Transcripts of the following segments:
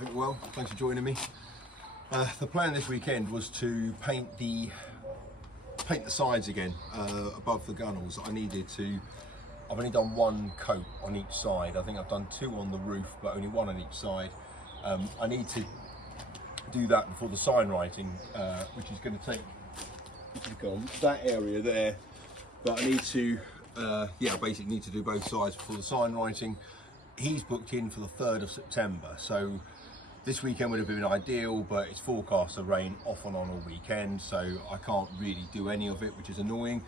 Hope you're well. Thanks for joining me. The plan this weekend was to paint the sides again above the gunnels. I've only done one coat on each side. I think I've done two on the roof, but only one on each side. I need to do that before the sign writing, which is going to take that area there. But I need to, basically need to do both sides before the sign writing. He's booked in for the 3rd of September, so this weekend would have been ideal, but it's forecast to rain off and on all weekend, so I can't really do any of it, which is annoying.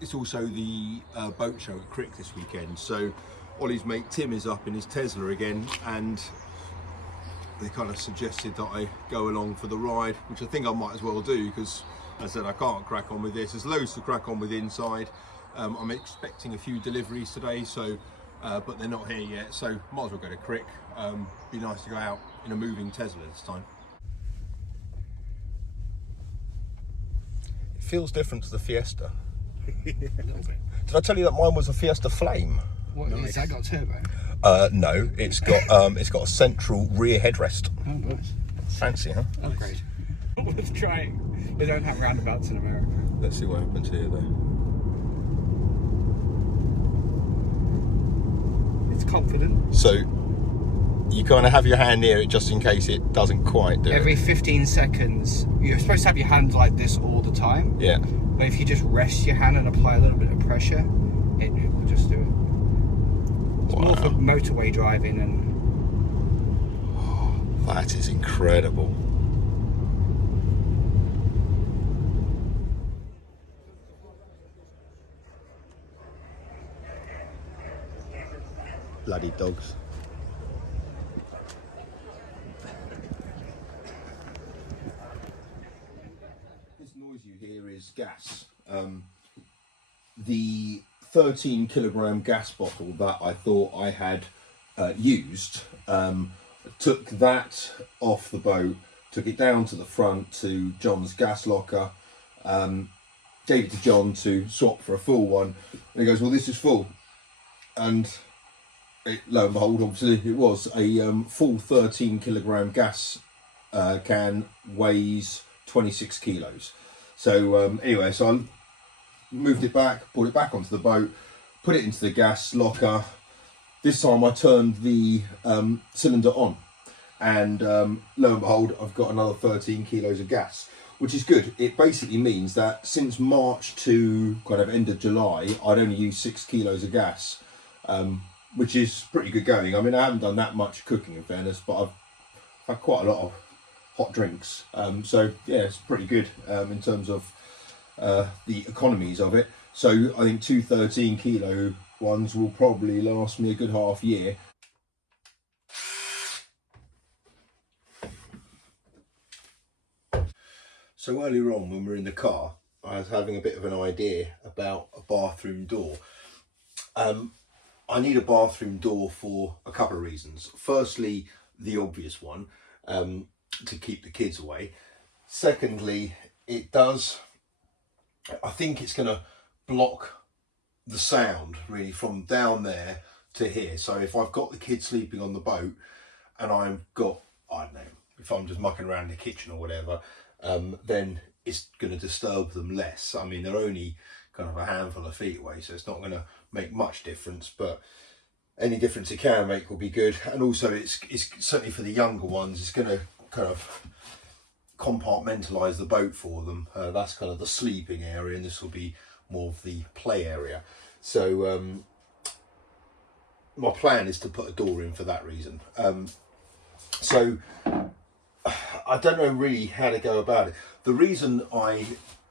It's also the boat show at Crick this weekend, so Ollie's mate Tim is up in his Tesla again, and they kind of suggested that I go along for the ride, which I think I might as well do, because as I said, I can't crack on with this. There's loads to crack on with inside. I'm expecting a few deliveries today, so but they're not here yet, so might as well go to Crick. Be nice to go out in a moving Tesla this time. It feels different to the Fiesta. A little bit. Did I tell you that mine was a Fiesta Flame? What, Nice. has that got a turbo? No, it's got a central rear headrest. Oh, nice. Fancy, huh? Upgrade. Worth trying. They don't have roundabouts in America. Let's see what happens here though. It's confident. So you kind of have your hand near it just in case it doesn't quite do Every it. 15 seconds, you're supposed to have your hand like this all the time. Yeah. But if you just rest your hand and apply a little bit of pressure, it will just do it. It's more for motorway driving and... That is incredible. Bloody dogs. This noise you hear is gas. The 13 kilogram gas bottle that I thought I had used, took that off the boat, took it down to the front to John's gas locker, gave it to John to swap for a full one, and he goes, well, this is full. And lo and behold, obviously it was a full 13 kilogram gas can, weighs 26 kilos. So anyway, so I moved it back, brought it back onto the boat, put it into the gas locker. This time I turned the cylinder on, and lo and behold, I've got another 13 kilos of gas, which is good. It basically means that since March to kind of end of July, I'd only used 6 kilos of gas, which is pretty good going. I mean, I haven't done that much cooking in fairness, but I've had quite a lot of hot drinks. So yeah, it's pretty good in terms of the economies of it. So I think 2 13 kilo ones will probably last me a good half year. So earlier on when we were in the car, I was having a bit of an idea about a bathroom door. I need a bathroom door for a couple of reasons. Firstly, the obvious one, to keep the kids away. Secondly, I think it's going to block the sound really from down there to here. So if I've got the kids sleeping on the boat and I don't know, if I'm just mucking around in the kitchen or whatever, then it's going to disturb them less. I mean, they're only kind of a handful of feet away, so it's not going to make much difference, but any difference it can make will be good. And also it's certainly for the younger ones, it's going to kind of compartmentalize the boat for them. That's kind of the sleeping area, and this will be more of the play area. So my plan is to put a door in for that reason. So I don't know really how to go about it. The reason I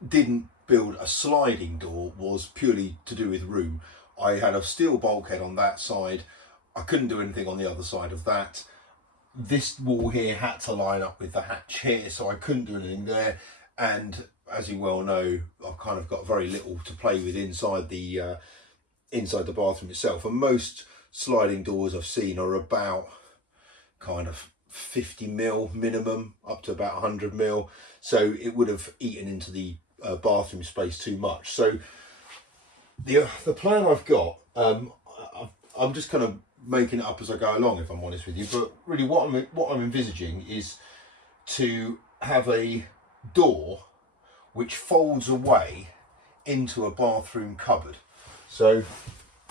didn't build a sliding door was purely to do with room. I had a steel bulkhead on that side. I couldn't do anything on the other side of that. This wall here had to line up with the hatch here, so I couldn't do anything there. And as you well know, I've kind of got very little to play with inside the bathroom itself. And most sliding doors I've seen are about kind of 50 mil minimum, up to about 100 mil. So it would have eaten into the bathroom space too much. So the plan I've got, I'm just kind of making it up as I go along, if I'm honest with you. But really, what I'm envisaging is to have a door which folds away into a bathroom cupboard. So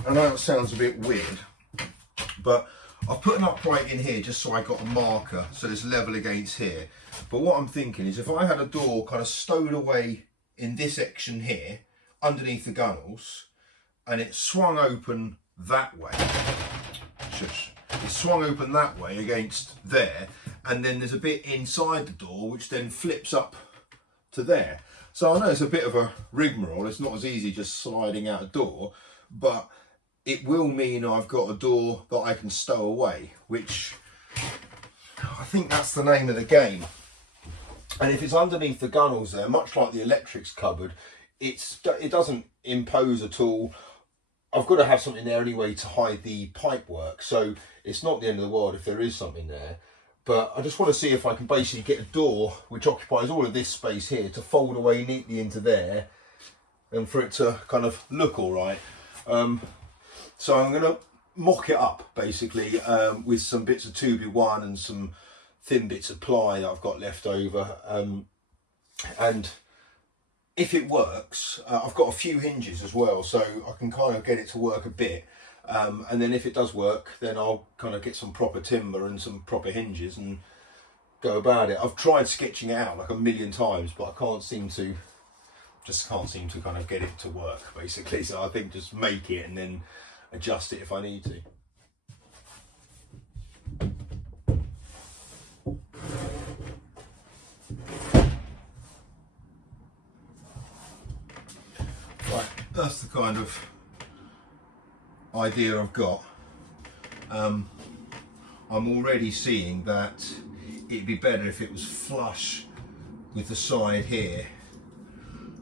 I know it sounds a bit weird, but I've put an upright in here just so I got a marker so it's level against here. But what I'm thinking is if I had a door kind of stowed away in this section here underneath the gunnels, and it swung open that way, it swung open that way against there, and then there's a bit inside the door which then flips up to there. So I know it's a bit of a rigmarole, it's not as easy just sliding out a door, but it will mean I've got a door that I can stow away, which I think that's the name of the game. And if it's underneath the gunnels there, much like the electrics cupboard, it doesn't impose at all. I've got to have something there anyway to hide the pipe work, so it's not the end of the world if there is something there. But I just want to see if I can basically get a door which occupies all of this space here to fold away neatly into there, and for it to kind of look all right. So I'm going to mock it up basically with some bits of 2B1 and some thin bits of ply that I've got left over. And if it works, I've got a few hinges as well, so I can kind of get it to work a bit. And then if it does work, then I'll kind of get some proper timber and some proper hinges and go about it. I've tried sketching it out like a million times, but I can't seem to kind of get it to work basically. So I think just make it and then adjust it if I need to. Right, that's the kind of idea I've got. I'm already seeing that it'd be better if it was flush with the side here.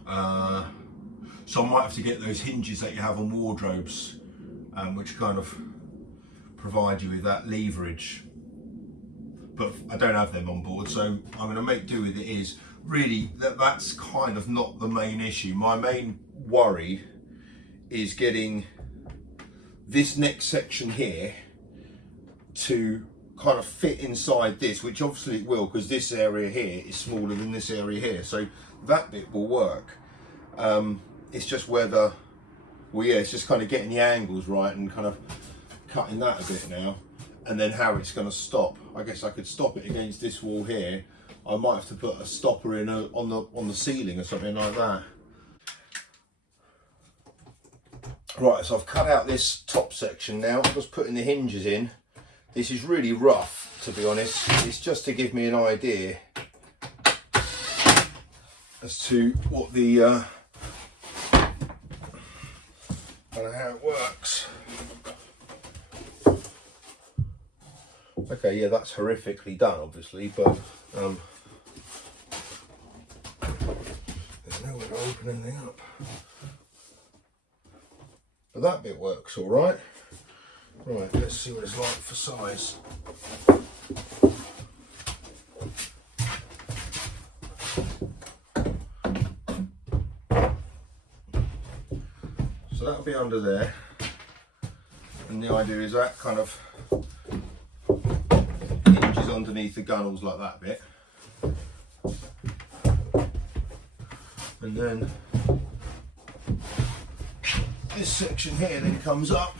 So I might have to get those hinges that you have on wardrobes, which kind of provide you with that leverage. But I don't have them on board, so I'm going to make do with it. Is really that's kind of not the main issue. My main worry is getting this next section here to kind of fit inside this, which obviously it will, because this area here is smaller than this area here, so that bit will work. It's just whether, well, yeah, it's just kind of getting the angles right and kind of cutting that a bit now, and then how it's going to stop. I guess I could stop it against this wall here. I might have to put a stopper in on the ceiling or something like that. Right, so I've cut out this top section now. I'm just putting the hinges in. This is really rough, to be honest. It's just to give me an idea as to what the kind of how it works. Okay, yeah, that's horrifically done, obviously, but there's no way to open anything up. But that bit works all right. Right, let's see what it's like for size. So that'll be under there, and the idea is that kind of hinges underneath the gunnels like that bit, and then this section here then comes up.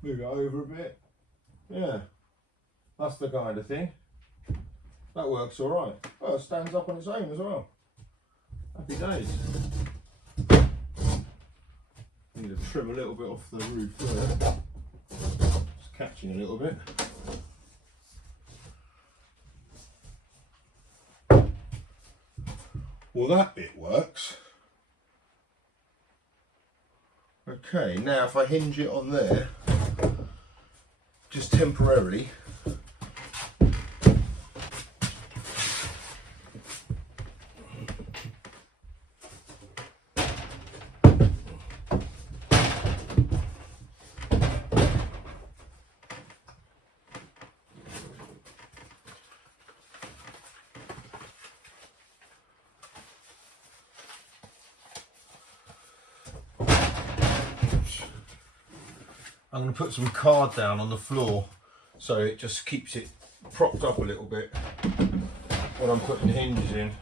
Move it over a bit. Yeah, that's the kind of thing. That works all right. Oh, it stands up on its own as well. Happy days. Need to trim a little bit off the roof there. It's catching a little bit. Well, that bit works. Okay, now if I hinge it on there, just temporarily, I'm going to put some card down on the floor so it just keeps it propped up a little bit when I'm putting the hinges in.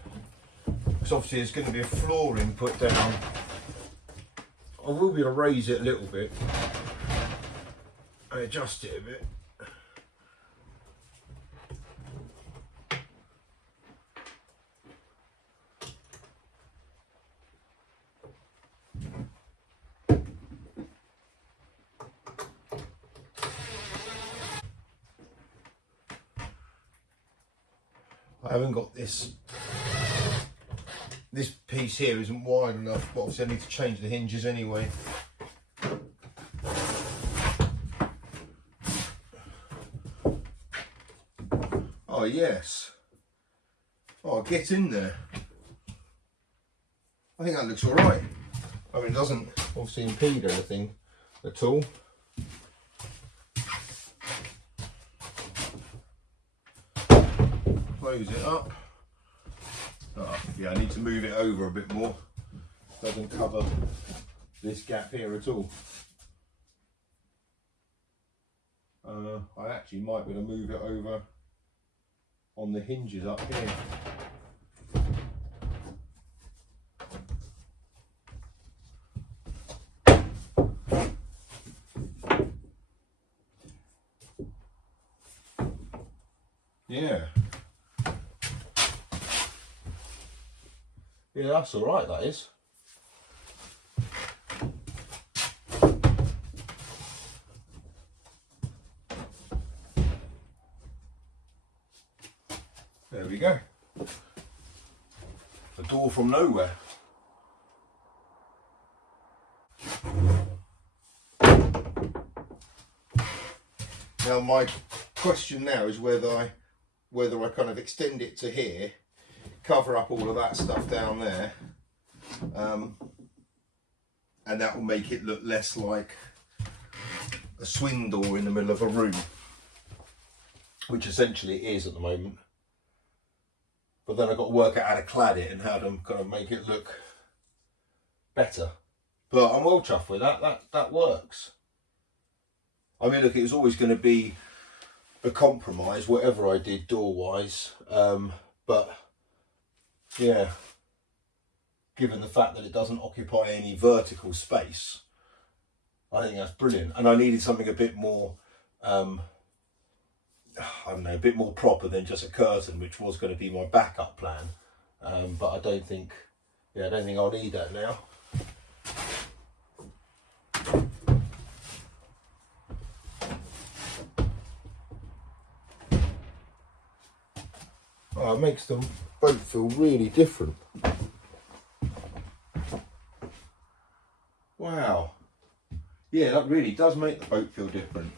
Because obviously there's going to be a flooring put down. I will be able to raise it a little bit and adjust it a bit. I haven't got this piece here isn't wide enough, but obviously I need to change the hinges anyway. Oh yes. Oh, get in there. I think that looks alright. I mean, it doesn't obviously impede anything at all. Close it up. Oh, yeah, I need to move it over a bit more. Doesn't cover this gap here at all. I actually might be able to move it over on the hinges up here. Yeah. Yeah, that's all right, that is. There we go. A door from nowhere. Now my question now is whether I kind of extend it to here, cover up all of that stuff down there, and that will make it look less like a swing door in the middle of a room, which essentially it is at the moment. But then I've got to work out how to clad it and how to kind of make it look better. But I'm well chuffed with that. That works. I mean, look, it was always going to be a compromise, whatever I did door-wise. But yeah, given the fact that it doesn't occupy any vertical space, I think that's brilliant. And I needed something a bit more, I don't know, a bit more proper than just a curtain, which was going to be my backup plan. But I don't think I'll need that now. Oh, it makes the boat feel really different. Wow. Yeah, that really does make the boat feel different.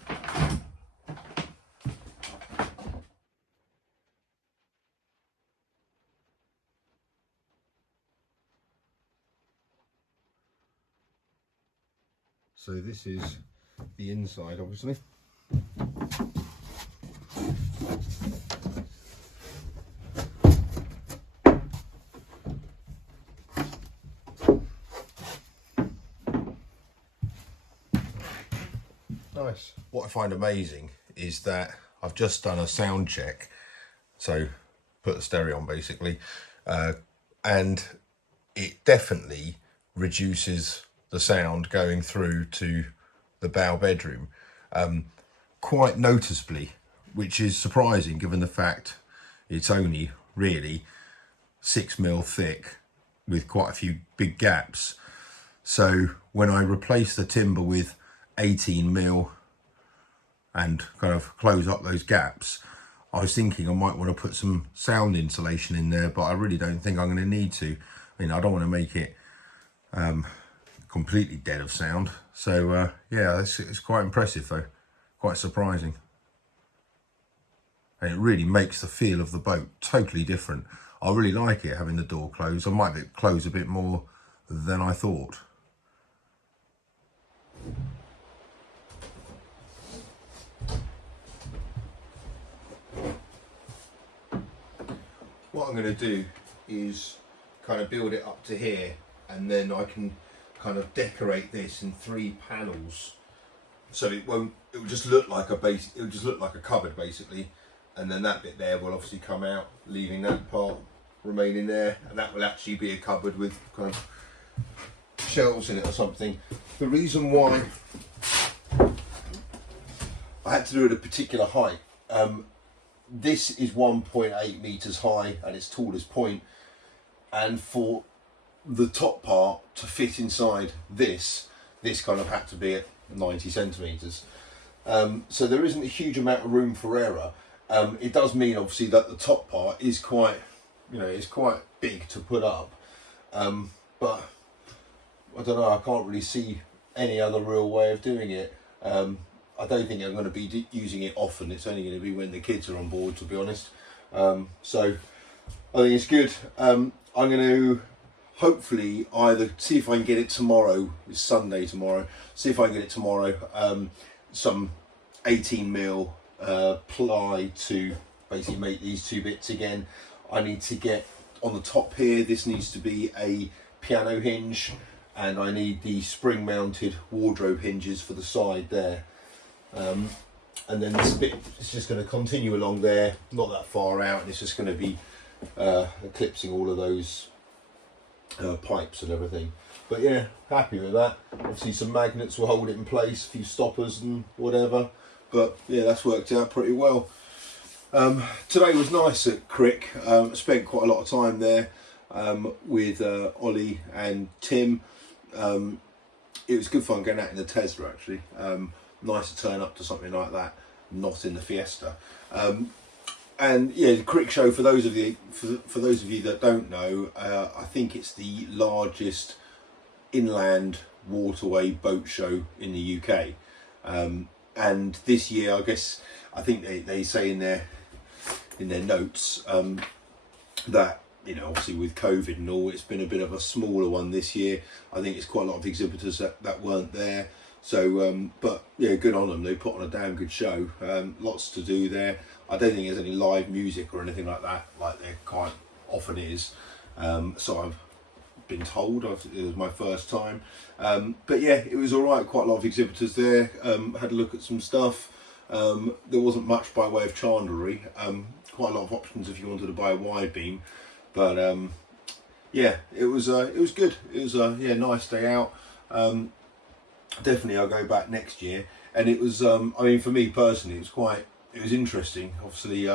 So this is the inside, obviously. Nice. What I find amazing is that I've just done a sound check, so put the stereo on basically, and it definitely reduces the sound going through to the bow bedroom quite noticeably, which is surprising given the fact it's only really 6mm thick with quite a few big gaps. So when I replace the timber with 18mm and kind of close up those gaps, I was thinking I might want to put some sound insulation in there, but I really don't think I'm going to need to. I mean, I don't want to make it completely dead of sound. So yeah, it's quite impressive though, quite surprising. And it really makes the feel of the boat totally different. I really like it having the door closed. I might close a bit more than I thought. What I'm going to do is kind of build it up to here, and then I can kind of decorate this in 3 panels so it will just look like a base. It will just look like a cupboard basically, and then that bit there will obviously come out, leaving that part remaining there, and that will actually be a cupboard with kind of shelves in it or something. The reason why I had to do it at a particular height, this is 1.8 meters high at its tallest point, and for the top part to fit inside this kind of had to be at 90 centimeters. So there isn't a huge amount of room for error. It does mean obviously that the top part is quite, it's quite big to put up, but I don't know, I can't really see any other real way of doing it. I don't think I'm going to be using it often. It's only going to be when the kids are on board, to be honest. So I think it's good. I'm going to hopefully either see if I can get it tomorrow. It's Sunday tomorrow. See if I can get it tomorrow. Some 18mm ply to basically make these two bits again. I need to get on the top here. This needs to be a piano hinge, and I need the spring mounted wardrobe hinges for the side there. And then this bit is just going to continue along there, not that far out, and it's just going to be eclipsing all of those pipes and everything. But yeah, happy with that. Obviously some magnets will hold it in place, a few stoppers and whatever, but yeah, that's worked out pretty well. Today was nice at Crick. Spent quite a lot of time there with Ollie and Tim. It was good fun going out in the Tesla actually. Nice to turn up to something like that, not in the Fiesta. And yeah, the Crick Show, for those of you that don't know, I think it's the largest inland waterway boat show in the UK. And this year, I think they say in their notes that, obviously with COVID and all, it's been a bit of a smaller one this year. I think it's quite a lot of exhibitors that weren't there. So, but yeah, good on them. They put on a damn good show. Lots to do there. I don't think there's any live music or anything like that, like there quite often is. So I've been told. It was my first time. But yeah, it was all right. Quite a lot of exhibitors there. Had a look at some stuff. There wasn't much by way of chandlery. Quite a lot of options if you wanted to buy a wide beam. But yeah, it was good. It was a nice day out. Definitely I'll go back next year. And it was, I mean, for me personally, it was interesting. Obviously,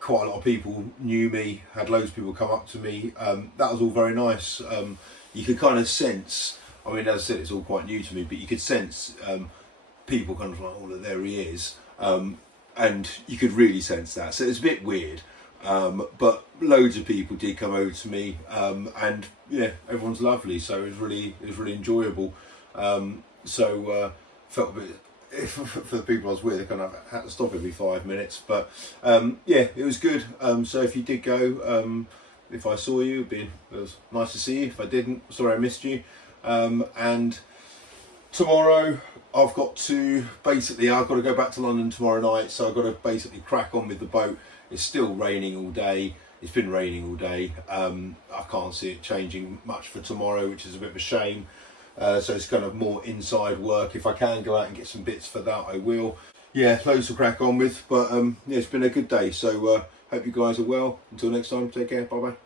quite a lot of people knew me, had loads of people come up to me. That was all very nice. You could kind of sense, I mean, as I said, it's all quite new to me, but you could sense people kind of like, oh, there he is. And you could really sense that. So it's a bit weird. But loads of people did come over to me, and yeah, everyone's lovely, so it was really enjoyable. So felt a bit for the people I was with, I kind of had to stop every 5 minutes, but yeah, it was good. So if you did go, if I saw you, it was nice to see you. If I didn't, sorry I missed you. And tomorrow I've got to go back to London tomorrow night, so I've got to basically crack on with the boat. It's still raining all day. It's been raining all day. I can't see it changing much for tomorrow, which is a bit of a shame. So it's kind of more inside work. If I can go out and get some bits for that, I will. Yeah, loads to crack on with, but yeah, it's been a good day. So hope you guys are well. Until next time, take care. Bye bye.